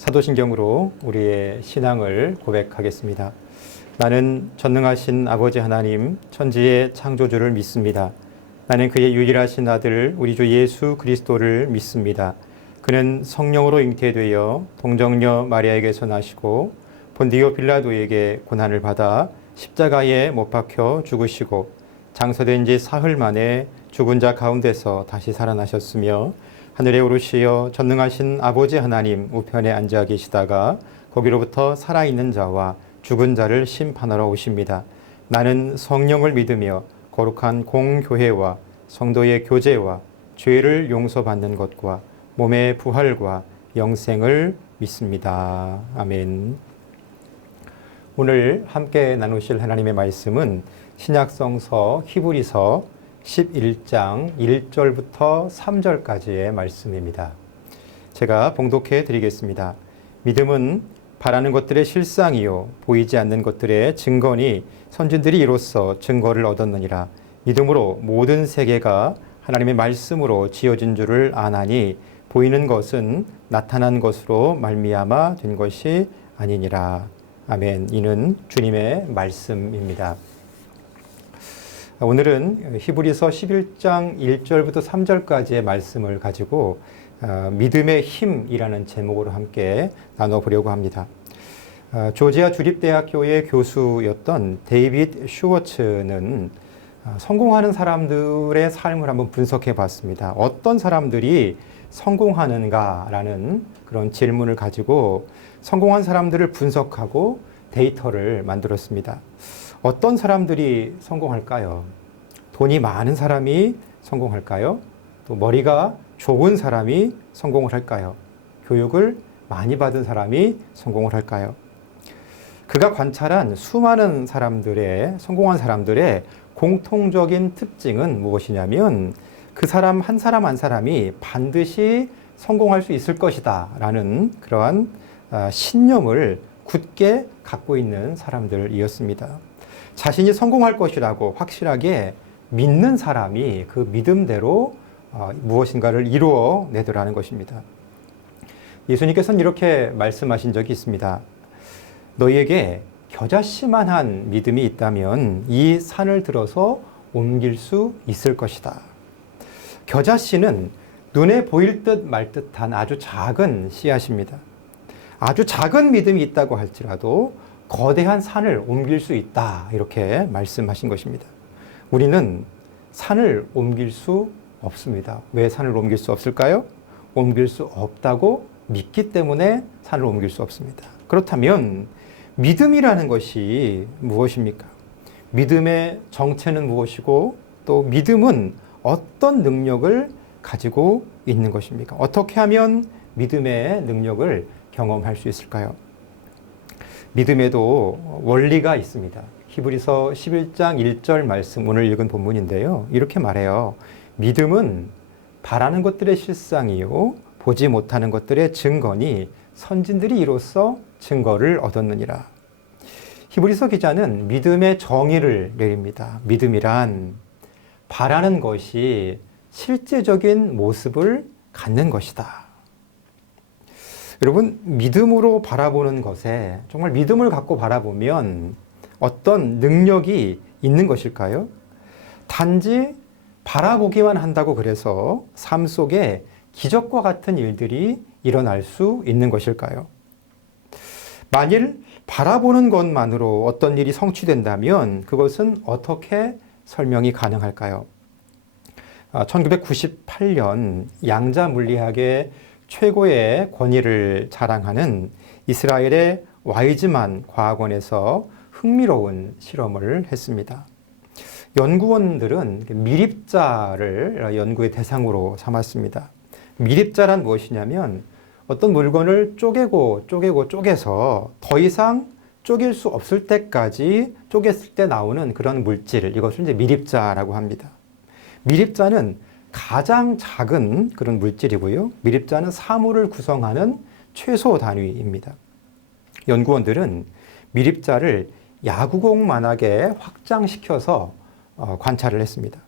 사도신경으로 우리의 신앙을 고백하겠습니다. 나는 전능하신 아버지 하나님, 천지의 창조주를 믿습니다. 나는 그의 유일하신 아들, 우리 주 예수 그리스도를 믿습니다. 그는 성령으로 잉태되어 동정녀 마리아에게서 나시고 본디오 빌라도에게 고난을 받아 십자가에 못 박혀 죽으시고 장사된 지 사흘 만에 죽은 자 가운데서 다시 살아나셨으며 하늘에 오르시어 전능하신 아버지 하나님 우편에 앉아 계시다가 거기로부터 살아있는 자와 죽은 자를 심판하러 오십니다. 나는 성령을 믿으며 거룩한 공교회와 성도의 교제와 죄를 용서받는 것과 몸의 부활과 영생을 믿습니다. 아멘. 오늘 함께 나누실 하나님의 말씀은 신약성서 히브리서 11장 1절부터 3절까지의 말씀입니다. 제가 봉독해 드리겠습니다. 믿음은 바라는 것들의 실상이요 보이지 않는 것들의 증거니 선진들이 이로써 증거를 얻었느니라. 믿음으로 모든 세계가 하나님의 말씀으로 지어진 줄을 아나니 보이는 것은 나타난 것으로 말미암아 된 것이 아니니라. 아멘. 이는 주님의 말씀입니다. 오늘은 히브리서 11장 1절부터 3절까지의 말씀을 가지고 믿음의 힘이라는 제목으로 함께 나눠보려고 합니다. 조지아 주립대학교의 교수였던 데이빗 슈워츠는 성공하는 사람들의 삶을 한번 분석해 봤습니다. 어떤 사람들이 성공하는가라는 그런 질문을 가지고 성공한 사람들을 분석하고 데이터를 만들었습니다. 어떤 사람들이 성공할까요? 돈이 많은 사람이 성공할까요? 또 머리가 좋은 사람이 성공을 할까요? 교육을 많이 받은 사람이 성공을 할까요? 그가 관찰한 수많은 사람들의, 성공한 사람들의 공통적인 특징은 무엇이냐면 그 사람 한 사람이 반드시 성공할 수 있을 것이다 라는 그러한 신념을 굳게 갖고 있는 사람들이었습니다. 자신이 성공할 것이라고 확실하게 믿는 사람이 그 믿음대로 무엇인가를 이루어내더라는 것입니다. 예수님께서는 이렇게 말씀하신 적이 있습니다. 너희에게 겨자씨만한 믿음이 있다면 이 산을 들어서 옮길 수 있을 것이다. 겨자씨는 눈에 보일 듯 말 듯한 아주 작은 씨앗입니다. 아주 작은 믿음이 있다고 할지라도 거대한 산을 옮길 수 있다. 이렇게 말씀하신 것입니다. 우리는 산을 옮길 수 없습니다. 왜 산을 옮길 수 없을까요? 옮길 수 없다고 믿기 때문에 산을 옮길 수 없습니다. 그렇다면 믿음이라는 것이 무엇입니까? 믿음의 정체는 무엇이고 또 믿음은 어떤 능력을 가지고 있는 것입니까? 어떻게 하면 믿음의 능력을 경험할 수 있을까요? 믿음에도 원리가 있습니다. 히브리서 11장 1절 말씀 오늘 읽은 본문인데요. 이렇게 말해요. 믿음은 바라는 것들의 실상이요 보지 못하는 것들의 증거니 선진들이 이로써 증거를 얻었느니라. 히브리서 기자는 믿음의 정의를 내립니다. 믿음이란 바라는 것이 실제적인 모습을 갖는 것이다. 여러분, 믿음으로 바라보는 것에 정말 믿음을 갖고 바라보면 어떤 능력이 있는 것일까요? 단지 바라보기만 한다고 그래서 삶 속에 기적과 같은 일들이 일어날 수 있는 것일까요? 만일 바라보는 것만으로 어떤 일이 성취된다면 그것은 어떻게 설명이 가능할까요? 1998년 양자 물리학의 최고의 권위를 자랑하는 이스라엘의 와이즈만 과학원에서 흥미로운 실험을 했습니다. 연구원들은 미립자를 연구의 대상으로 삼았습니다. 미립자란 무엇이냐면 어떤 물건을 쪼개서 더 이상 쪼갤 수 없을 때까지 쪼갰을 때 나오는 그런 물질, 이것을 이제 미립자라고 합니다. 미립자는 가장 작은 그런 물질이고요. 미립자는 사물을 구성하는 최소 단위입니다. 연구원들은 미립자를 야구공만하게 확장시켜서 관찰을 했습니다.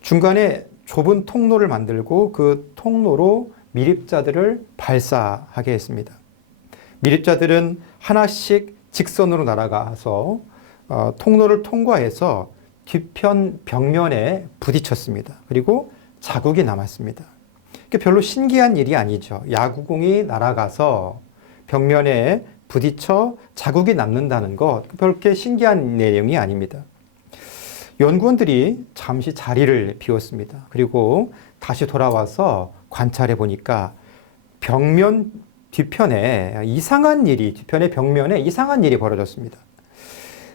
중간에 좁은 통로를 만들고 그 통로로 미립자들을 발사하게 했습니다. 미립자들은 하나씩 직선으로 날아가서 통로를 통과해서 뒤편 벽면에 부딪혔습니다. 그리고 자국이 남았습니다. 별로 신기한 일이 아니죠. 야구공이 날아가서 벽면에 부딪혀 자국이 남는다는 것, 그렇게 신기한 내용이 아닙니다. 연구원들이 잠시 자리를 비웠습니다. 그리고 다시 돌아와서 관찰해 보니까 벽면 뒤편에 뒤편의 벽면에 이상한 일이 벌어졌습니다.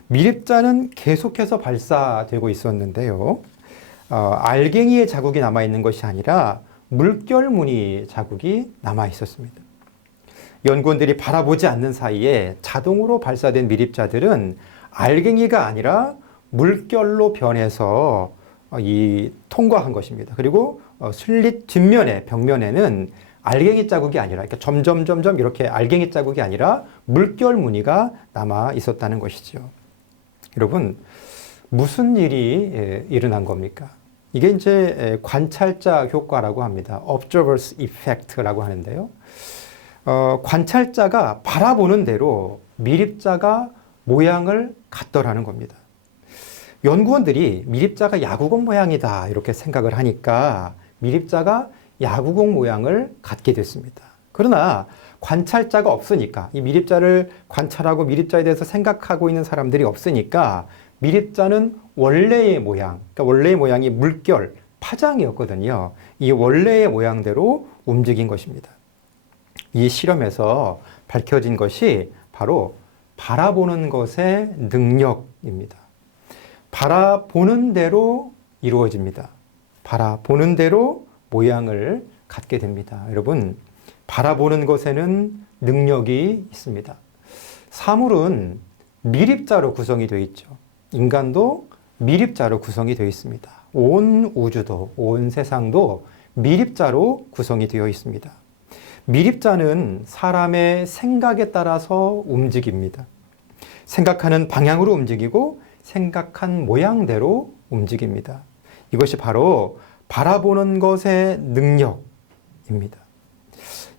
미립자는 계속해서 발사되고 있었는데요. 알갱이의 자국이 남아있는 것이 아니라 물결 무늬 자국이 남아 있었습니다. 연구원들이 바라보지 않는 사이에 자동으로 발사된 미립자들은 알갱이가 아니라 물결로 변해서 통과한 것입니다. 그리고 슬릿 뒷면에 벽면에는 알갱이 자국이 아니라 그러니까 점점 이렇게 알갱이 자국이 아니라 물결 무늬가 남아 있었다는 것이죠. 여러분, 무슨 일이 일어난 겁니까? 이게 이제 관찰자 효과라고 합니다. Observer's Effect라고 하는데요. 관찰자가 바라보는 대로 미립자가 모양을 갖더라는 겁니다. 연구원들이 미립자가 야구공 모양이다 이렇게 생각을 하니까 미립자가 야구공 모양을 갖게 됐습니다. 그러나 관찰자가 없으니까 이 미립자를 관찰하고 미립자에 대해서 생각하고 있는 사람들이 없으니까 미립자는 원래의 모양, 그러니까 원래의 모양이 물결, 파장이었거든요. 이 원래의 모양대로 움직인 것입니다. 이 실험에서 밝혀진 것이 바로 바라보는 것의 능력입니다. 바라보는 대로 이루어집니다. 바라보는 대로 모양을 갖게 됩니다. 여러분, 바라보는 것에는 능력이 있습니다. 사물은 미립자로 구성이 되어 있죠. 인간도 미립자로 구성이 되어 있습니다. 온 우주도, 온 세상도 미립자로 구성이 되어 있습니다. 미립자는 사람의 생각에 따라서 움직입니다. 생각하는 방향으로 움직이고 생각한 모양대로 움직입니다. 이것이 바로 바라보는 것의 능력입니다.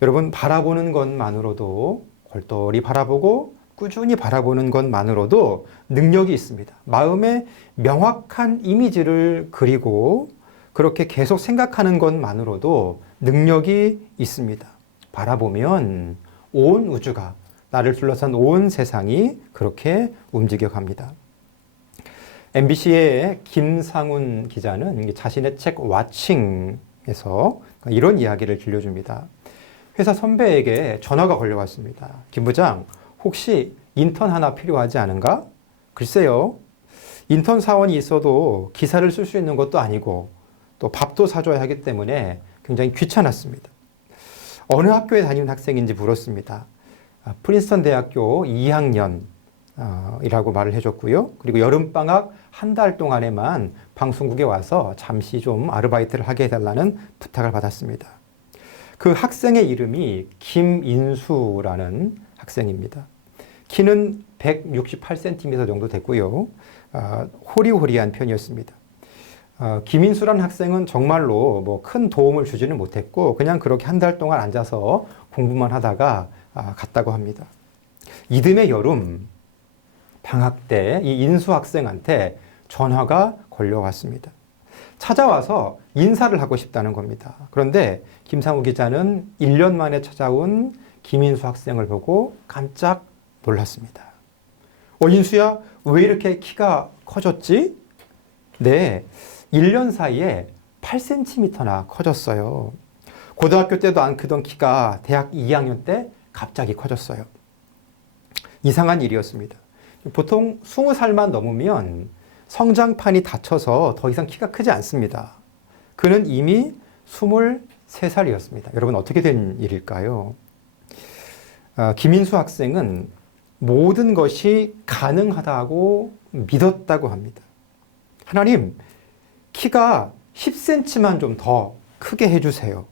여러분, 바라보는 것만으로도 골똘히 바라보고 꾸준히 바라보는 것만으로도 능력이 있습니다. 마음에 명확한 이미지를 그리고 그렇게 계속 생각하는 것만으로도 능력이 있습니다. 바라보면 온 우주가, 나를 둘러싼 온 세상이 그렇게 움직여 갑니다. MBC의 김상훈 기자는 자신의 책 와칭에서 이런 이야기를 들려줍니다. 회사 선배에게 전화가 걸려왔습니다. 김 부장, 혹시 인턴 하나 필요하지 않은가? 글쎄요. 인턴 사원이 있어도 기사를 쓸 수 있는 것도 아니고 또 밥도 사줘야 하기 때문에 굉장히 귀찮았습니다. 어느 학교에 다니는 학생인지 물었습니다. 프린스턴 대학교 2학년 이라고 말을 해줬고요. 그리고 여름방학 한 달 동안에만 방송국에 와서 잠시 좀 아르바이트를 하게 해달라는 부탁을 받았습니다. 그 학생의 이름이 김인수라는 학생입니다. 키는 168cm 정도 됐고요. 호리호리한 편이었습니다. 김인수라는 학생은 정말로 뭐 큰 도움을 주지는 못했고 그냥 그렇게 한 달 동안 앉아서 공부만 하다가 갔다고 합니다. 이듬해 여름 방학 때 이 인수 학생한테 전화가 걸려왔습니다. 찾아와서 인사를 하고 싶다는 겁니다. 그런데 김상우 기자는 1년 만에 찾아온 김인수 학생을 보고 깜짝 놀랐습니다. 인수야, 왜 이렇게 키가 커졌지? 네, 1년 사이에 8cm나 커졌어요. 고등학교 때도 안 크던 키가 대학 2학년 때 갑자기 커졌어요. 이상한 일이었습니다. 보통 20살만 넘으면 성장판이 닫혀서 더 이상 키가 크지 않습니다. 그는 이미 23살이었습니다. 여러분, 어떻게 된 일일까요? 김인수 학생은 모든 것이 가능하다고 믿었다고 합니다. 하나님, 키가 10cm만 좀 더 크게 해주세요.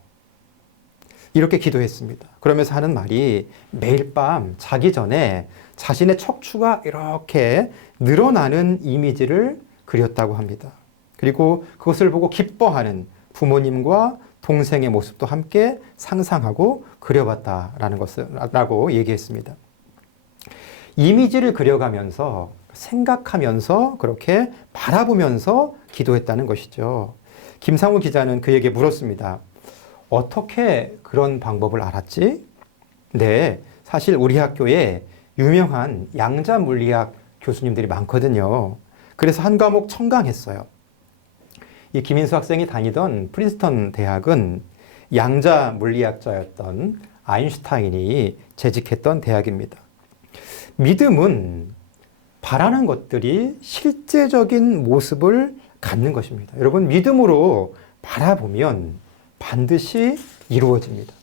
이렇게 기도했습니다. 그러면서 하는 말이 매일 밤 자기 전에 자신의 척추가 이렇게 늘어나는 이미지를 그렸다고 합니다. 그리고 그것을 보고 기뻐하는 부모님과 동생의 모습도 함께 상상하고 그려봤다라는 라고 얘기했습니다. 이미지를 그려가면서 생각하면서 그렇게 바라보면서 기도했다는 것이죠. 김상우 기자는 그에게 물었습니다. 어떻게 그런 방법을 알았지? 네, 사실 우리 학교에 유명한 양자 물리학 교수님들이 많거든요. 그래서 한 과목 청강했어요. 이 김인수 학생이 다니던 프린스턴 대학은 양자 물리학자였던 아인슈타인이 재직했던 대학입니다. 믿음은 바라는 것들이 실제적인 모습을 갖는 것입니다. 여러분, 믿음으로 바라보면 반드시 이루어집니다.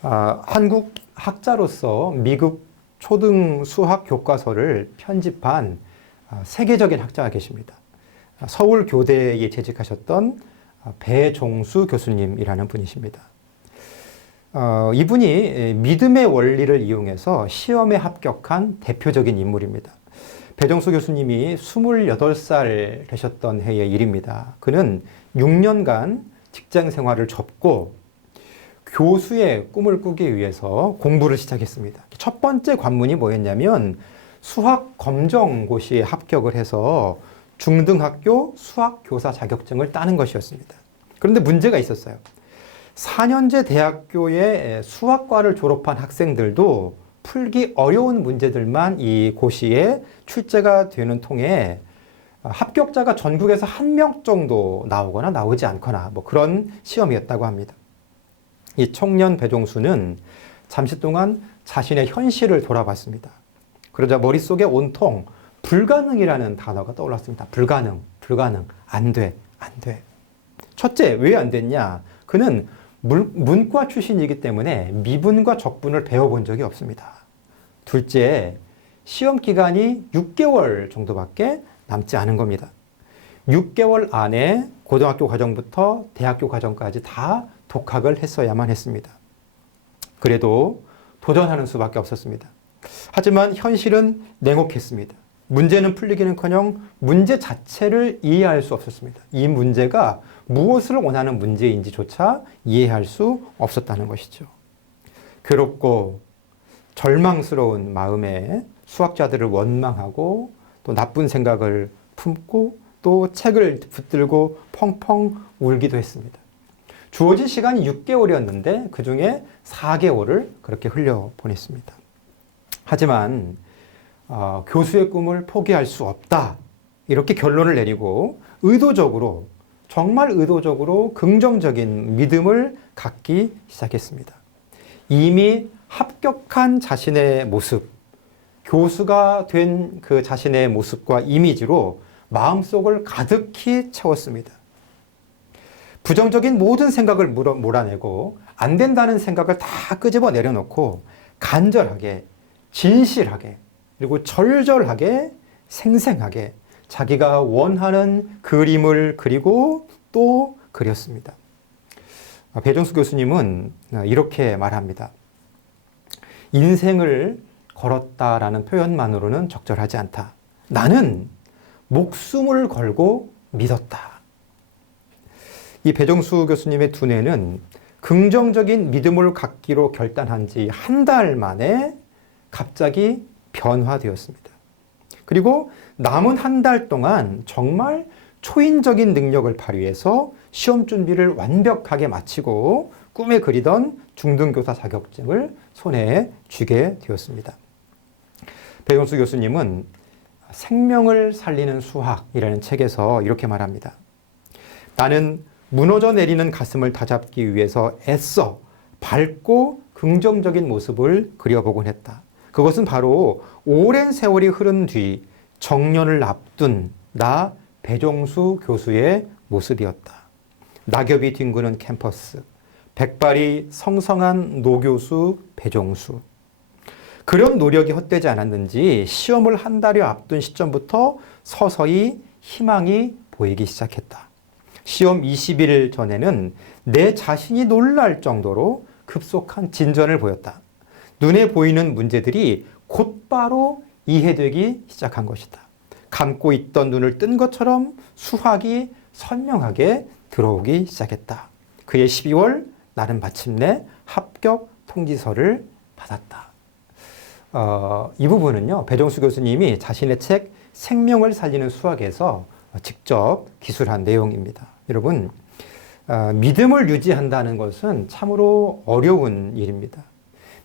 한국 학자로서 미국 초등 수학 교과서를 편집한 세계적인 학자가 계십니다. 서울교대에 재직하셨던 배종수 교수님이라는 분이십니다. 이분이 믿음의 원리를 이용해서 시험에 합격한 대표적인 인물입니다. 배종수 교수님이 28살 되셨던 해의 일입니다. 그는 6년간 직장 생활을 접고 교수의 꿈을 꾸기 위해서 공부를 시작했습니다. 첫 번째 관문이 뭐였냐면 수학 검정고시에 합격을 해서 중등학교 수학교사 자격증을 따는 것이었습니다. 그런데 문제가 있었어요. 4년제 대학교의 수학과를 졸업한 학생들도 풀기 어려운 문제들만 이 고시에 출제가 되는 통에 합격자가 전국에서 1명 정도 나오거나 나오지 않거나 뭐 그런 시험이었다고 합니다. 이 청년 배종수는 잠시 동안 자신의 현실을 돌아봤습니다. 그러자 머릿속에 온통 불가능이라는 단어가 떠올랐습니다. 불가능, 안 돼. 첫째, 왜 안 됐냐? 그는 문과 출신이기 때문에 미분과 적분을 배워본 적이 없습니다. 둘째, 시험 기간이 6개월 정도밖에 남지 않은 겁니다. 6개월 안에 고등학교 과정부터 대학교 과정까지 다 독학을 했어야만 했습니다. 그래도 도전하는 수밖에 없었습니다. 하지만 현실은 냉혹했습니다. 문제는 풀리기는커녕 문제 자체를 이해할 수 없었습니다. 이 문제가 무엇을 원하는 문제인지조차 이해할 수 없었다는 것이죠. 괴롭고 절망스러운 마음에 수학자들을 원망하고 또 나쁜 생각을 품고 또 책을 붙들고 펑펑 울기도 했습니다. 주어진 시간이 6개월이었는데 그중에 4개월을 그렇게 흘려보냈습니다. 하지만 교수의 꿈을 포기할 수 없다. 이렇게 결론을 내리고 정말 의도적으로 긍정적인 믿음을 갖기 시작했습니다. 이미 합격한 자신의 모습, 교수가 된 그 자신의 모습과 이미지로 마음속을 가득히 채웠습니다. 부정적인 모든 생각을 몰아내고 안 된다는 생각을 다 끄집어 내려놓고 간절하게, 진실하게, 그리고 절절하게, 생생하게 자기가 원하는 그림을 그리고 또 그렸습니다. 배종수 교수님은 이렇게 말합니다. 인생을 걸었다라는 표현만으로는 적절하지 않다. 나는 목숨을 걸고 믿었다. 이 배종수 교수님의 두뇌는 긍정적인 믿음을 갖기로 결단한 지 한 달 만에 갑자기 변화되었습니다. 그리고 남은 한 달 동안 정말 초인적인 능력을 발휘해서 시험 준비를 완벽하게 마치고 꿈에 그리던 중등교사 자격증을 손에 쥐게 되었습니다. 배종수 교수님은 생명을 살리는 수학이라는 책에서 이렇게 말합니다. 나는 무너져 내리는 가슴을 다잡기 위해서 애써 밝고 긍정적인 모습을 그려보곤 했다. 그것은 바로 오랜 세월이 흐른 뒤 정년을 앞둔 나 배종수 교수의 모습이었다. 낙엽이 뒹구는 캠퍼스, 백발이 성성한 노교수 배종수. 그런 노력이 헛되지 않았는지 시험을 한 달여 앞둔 시점부터 서서히 희망이 보이기 시작했다. 시험 20일 전에는 내 자신이 놀랄 정도로 급속한 진전을 보였다. 눈에 보이는 문제들이 곧바로 이해되기 시작한 것이다. 감고 있던 눈을 뜬 것처럼 수학이 선명하게 들어오기 시작했다. 그해 12월 나는 마침내 합격 통지서를 받았다. 이 부분은요, 배정수 교수님이 자신의 책 생명을 살리는 수학에서 직접 기술한 내용입니다. 여러분, 믿음을 유지한다는 것은 참으로 어려운 일입니다.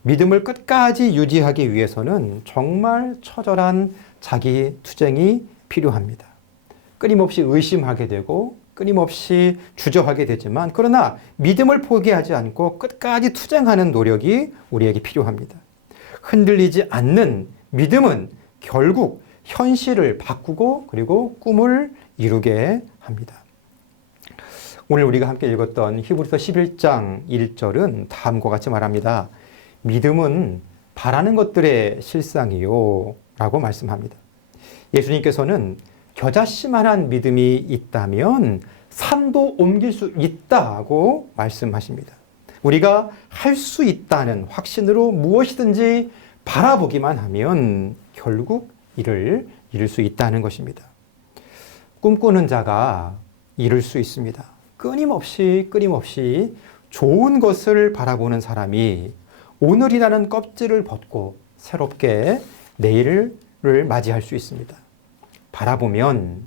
믿음을 끝까지 유지하기 위해서는 정말 처절한 자기 투쟁이 필요합니다. 끊임없이 의심하게 되고 끊임없이 주저하게 되지만, 그러나 믿음을 포기하지 않고 끝까지 투쟁하는 노력이 우리에게 필요합니다. 흔들리지 않는 믿음은 결국 현실을 바꾸고 그리고 꿈을 이루게 합니다. 오늘 우리가 함께 읽었던 히브리서 11장 1절은 다음과 같이 말합니다. 믿음은 바라는 것들의 실상이요 라고 말씀합니다. 예수님께서는 겨자씨만한 믿음이 있다면 산도 옮길 수 있다고 말씀하십니다. 우리가 할 수 있다는 확신으로 무엇이든지 바라보기만 하면 결국 이를 이룰 수 있다는 것입니다. 꿈꾸는 자가 이룰 수 있습니다. 끊임없이 좋은 것을 바라보는 사람이 오늘이라는 껍질을 벗고 새롭게 내일을 맞이할 수 있습니다. 바라보면,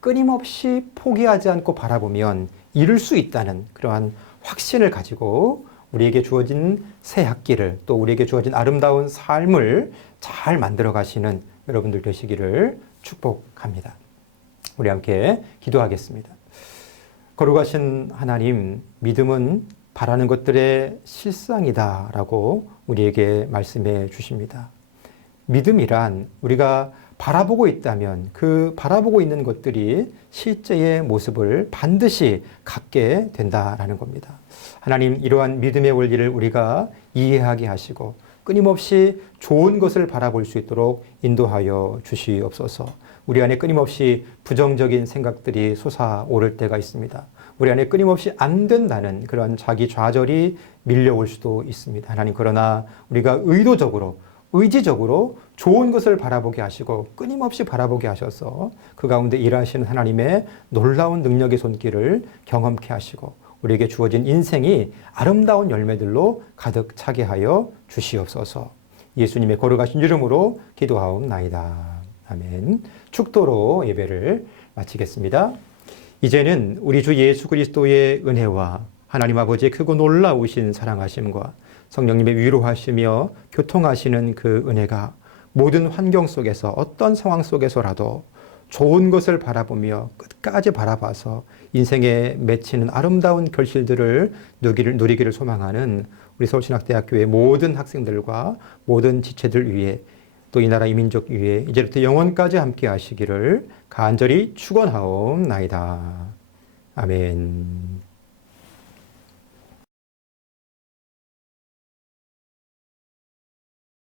끊임없이 포기하지 않고 바라보면 이룰 수 있다는 그러한 확신을 가지고 우리에게 주어진 새 학기를, 또 우리에게 주어진 아름다운 삶을 잘 만들어 가시는 여러분들 되시기를 축복합니다. 우리 함께 기도하겠습니다. 거룩하신 하나님, 믿음은 바라는 것들의 실상이다 라고 우리에게 말씀해 주십니다. 믿음이란 우리가 바라보고 있다면 그 바라보고 있는 것들이 실제의 모습을 반드시 갖게 된다라는 겁니다. 하나님, 이러한 믿음의 원리를 우리가 이해하게 하시고 끊임없이 좋은 것을 바라볼 수 있도록 인도하여 주시옵소서. 우리 안에 끊임없이 부정적인 생각들이 솟아오를 때가 있습니다. 우리 안에 끊임없이 안 된다는 그런 자기 좌절이 밀려올 수도 있습니다. 하나님, 그러나 우리가 의지적으로 좋은 것을 바라보게 하시고 끊임없이 바라보게 하셔서 그 가운데 일하시는 하나님의 놀라운 능력의 손길을 경험케 하시고 우리에게 주어진 인생이 아름다운 열매들로 가득 차게 하여 주시옵소서. 예수님의 거룩하신 이름으로 기도하옵나이다. 아멘. 축도로 예배를 마치겠습니다. 이제는 우리 주 예수 그리스도의 은혜와 하나님 아버지의 크고 놀라우신 사랑하심과 성령님의 위로하시며 교통하시는 그 은혜가 모든 환경 속에서, 어떤 상황 속에서라도 좋은 것을 바라보며 끝까지 바라봐서 인생에 맺히는 아름다운 결실들을 누리기를 소망하는 우리 서울신학대학교의 모든 학생들과 모든 지체들 위해, 또 이 나라 이 민족 위에 이제부터 영원까지 함께 하시기를 간절히 축원하옵나이다. 아멘.